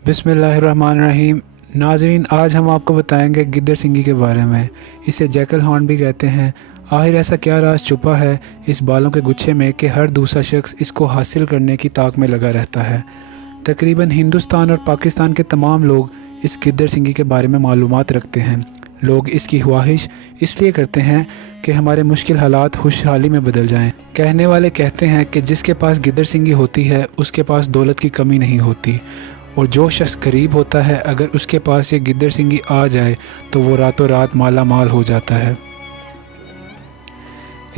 बिस्मिल्लाहिर्रहमानिर्रहीम। नाज़रीन, आज हम आपको बताएंगे गिद्दर सिंगी के बारे में। इसे जैकल हॉर्न भी कहते हैं। आखिर ऐसा क्या राज छुपा है इस बालों के गुच्छे में कि हर दूसरा शख्स इसको हासिल करने की ताक में लगा रहता है। तकरीबन हिंदुस्तान और पाकिस्तान के तमाम लोग इस गिद्दर सिंगी के बारे में मालूमात रखते हैं। लोग इसकी ख्वाहिश इसलिए करते हैं कि हमारे मुश्किल हालात खुशहाली में बदल जाएं। कहने वाले कहते हैं कि जिसके पास गिद्दर सिंगी होती है उसके पास दौलत की कमी नहीं होती, और जो शख्स गरीब होता है अगर उसके पास ये गिद्दर सिंगी आ जाए तो वो रातों रात माला माल हो जाता है।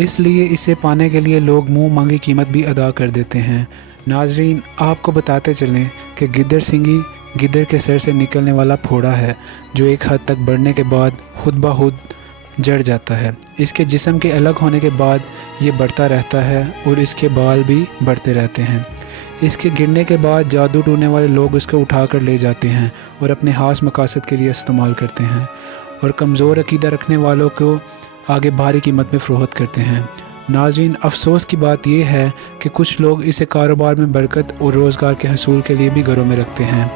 इसलिए इसे पाने के लिए लोग मुंह मांगी कीमत भी अदा कर देते हैं। नाजरीन, आपको बताते चलें कि गिद्दर सिंगी गिद्दर के सर से निकलने वाला फोड़ा है जो एक हद तक बढ़ने के बाद खुद ब खुद जड़ जाता है। इसके जिस्म के अलग होने के बाद ये बढ़ता रहता है और इसके बाल भी बढ़ते रहते हैं। इसके गिरने के बाद जादू टूने वाले लोग उसको उठा कर ले जाते हैं और अपने खास मकासद के लिए इस्तेमाल करते हैं, और कमज़ोर अकीदा रखने वालों को आगे भारी कीमत में फ़रोख्त करते हैं। नाज़रीन, अफसोस की बात यह है कि कुछ लोग इसे कारोबार में बरकत और रोज़गार के हसूल के लिए भी घरों में रखते हैं।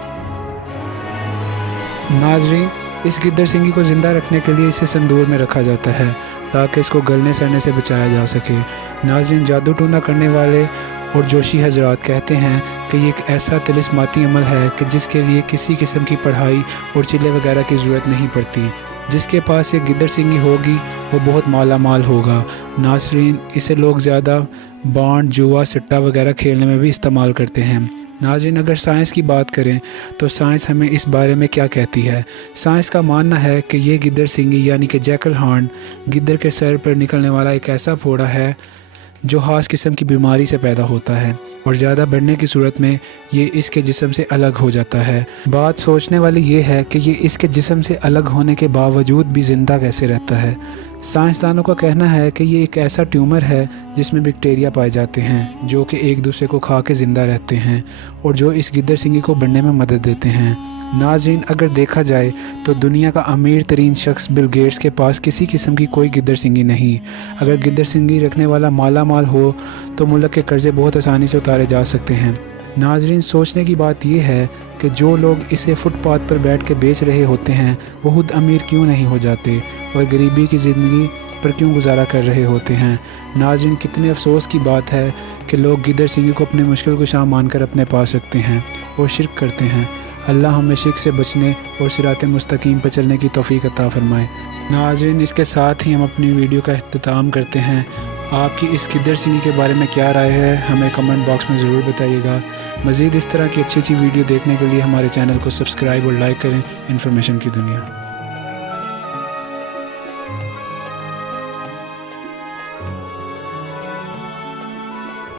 नाज़रीन, इस गिद्दर सिंगी को ज़िंदा रखने के लिए इसे संदूर में रखा जाता है ताकि इसको गलने सड़ने से बचाया जा सके। नाज़रीन, जादू टूना करने वाले और जोशी हजरात कहते हैं कि ये एक ऐसा तिलिस्माती अमल है कि जिसके लिए किसी किस्म की पढ़ाई और चिल्ले वगैरह की ज़रूरत नहीं पड़ती। जिसके पास ये गिद्दर सिंगी होगी वो बहुत माला माल होगा। नाज़रीन, इसे लोग ज़्यादा बांड, जुआ, सट्टा वगैरह खेलने में भी इस्तेमाल करते हैं। नाज़रीन, अगर साइंस की बात करें तो साइंस हमें इस बारे में क्या कहती है। साइंस का मानना है कि ये गिद्दर सिंगी यानी कि जैकल हॉर्न गिद्दर के सर पर निकलने वाला एक ऐसा फोड़ा है जो खास किस्म की बीमारी से पैदा होता है, और ज़्यादा बढ़ने की सूरत में ये इसके जिस्म से अलग हो जाता है। बात सोचने वाली ये है कि ये इसके जिस्म से अलग होने के बावजूद भी ज़िंदा कैसे रहता है। साइंसदानों का कहना है कि ये एक ऐसा ट्यूमर है जिसमें बैक्टीरिया पाए जाते हैं जो कि एक दूसरे को खा के ज़िंदा रहते हैं और जो इस गिद्दर सिंगी को बढ़ने में मदद देते हैं। नाज़रीन, अगर देखा जाए तो दुनिया का अमीर तरीन शख्स बिल गेट्स के पास किसी किस्म की कोई गिद्दर सिंगी नहीं। अगर गिद्दर सिंगी रखने वाला माला माल हो तो मुल्क के कर्ज़े बहुत आसानी से उतारे जा सकते हैं। नाज़रीन, सोचने की बात यह है कि जो लोग इसे फुटपाथ पर बैठ के बेच रहे होते हैं वो खुद अमीर क्यों नहीं हो जाते और गरीबी की ज़िंदगी पर क्यों गुजारा कर रहे होते हैं। नाज़रीन, कितने अफसोस की बात है कि लोग गिद्दर सिंगी को अपने मुश्किल कुशा मानकर अपने पास रखते हैं और शिरक करते हैं। अल्लाह हमें शिरक से बचने और सिरात मुस्तकीम पर चलने की तौफीक अता फरमाए। नाज़रीन, इसके साथ ही हम अपनी वीडियो का इख्तिताम करते हैं। आपकी इस गिद्दर सिंगी के बारे में क्या राय है हमें कमेंट बॉक्स में ज़रूर बताइएगा। मज़ीद इस तरह की अच्छी वीडियो देखने के लिए हमारे चैनल को सब्सक्राइब और लाइक करें। इन्फॉर्मेशन की दुनिया।